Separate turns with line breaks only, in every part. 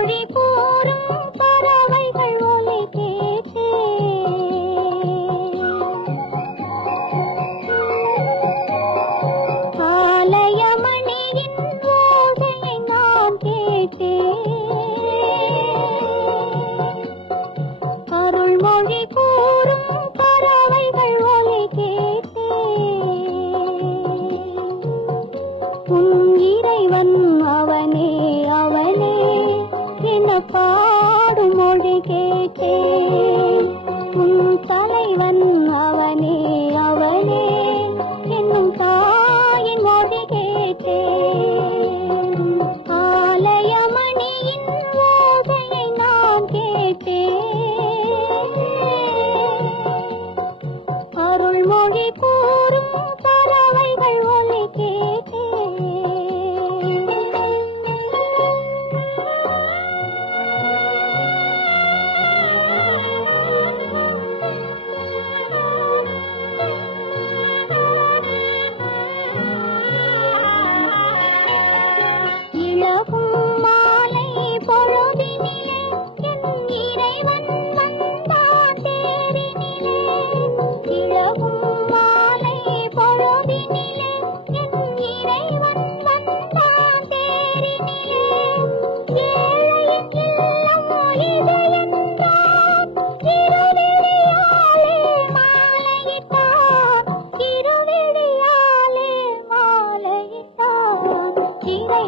மொழி பாடும் மொழி கேட்டே உன் தலைவன் அவனே.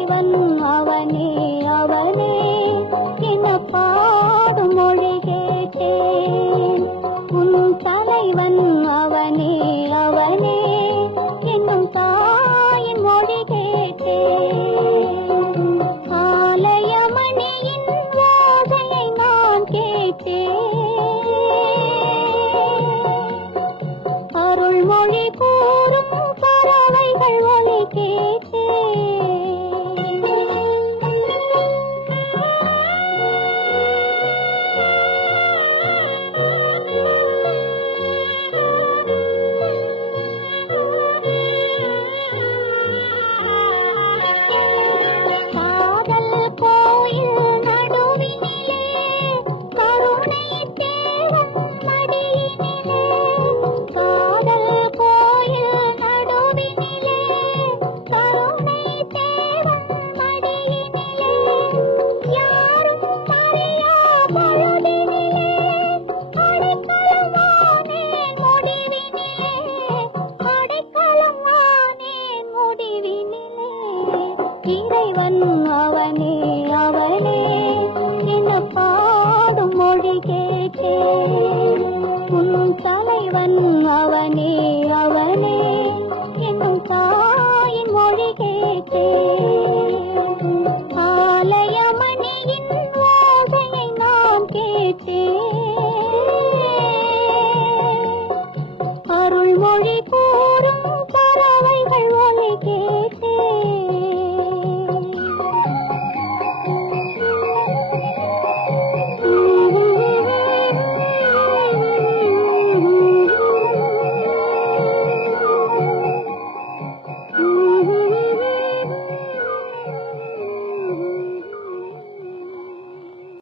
இறைவன் அவனே. பாடும்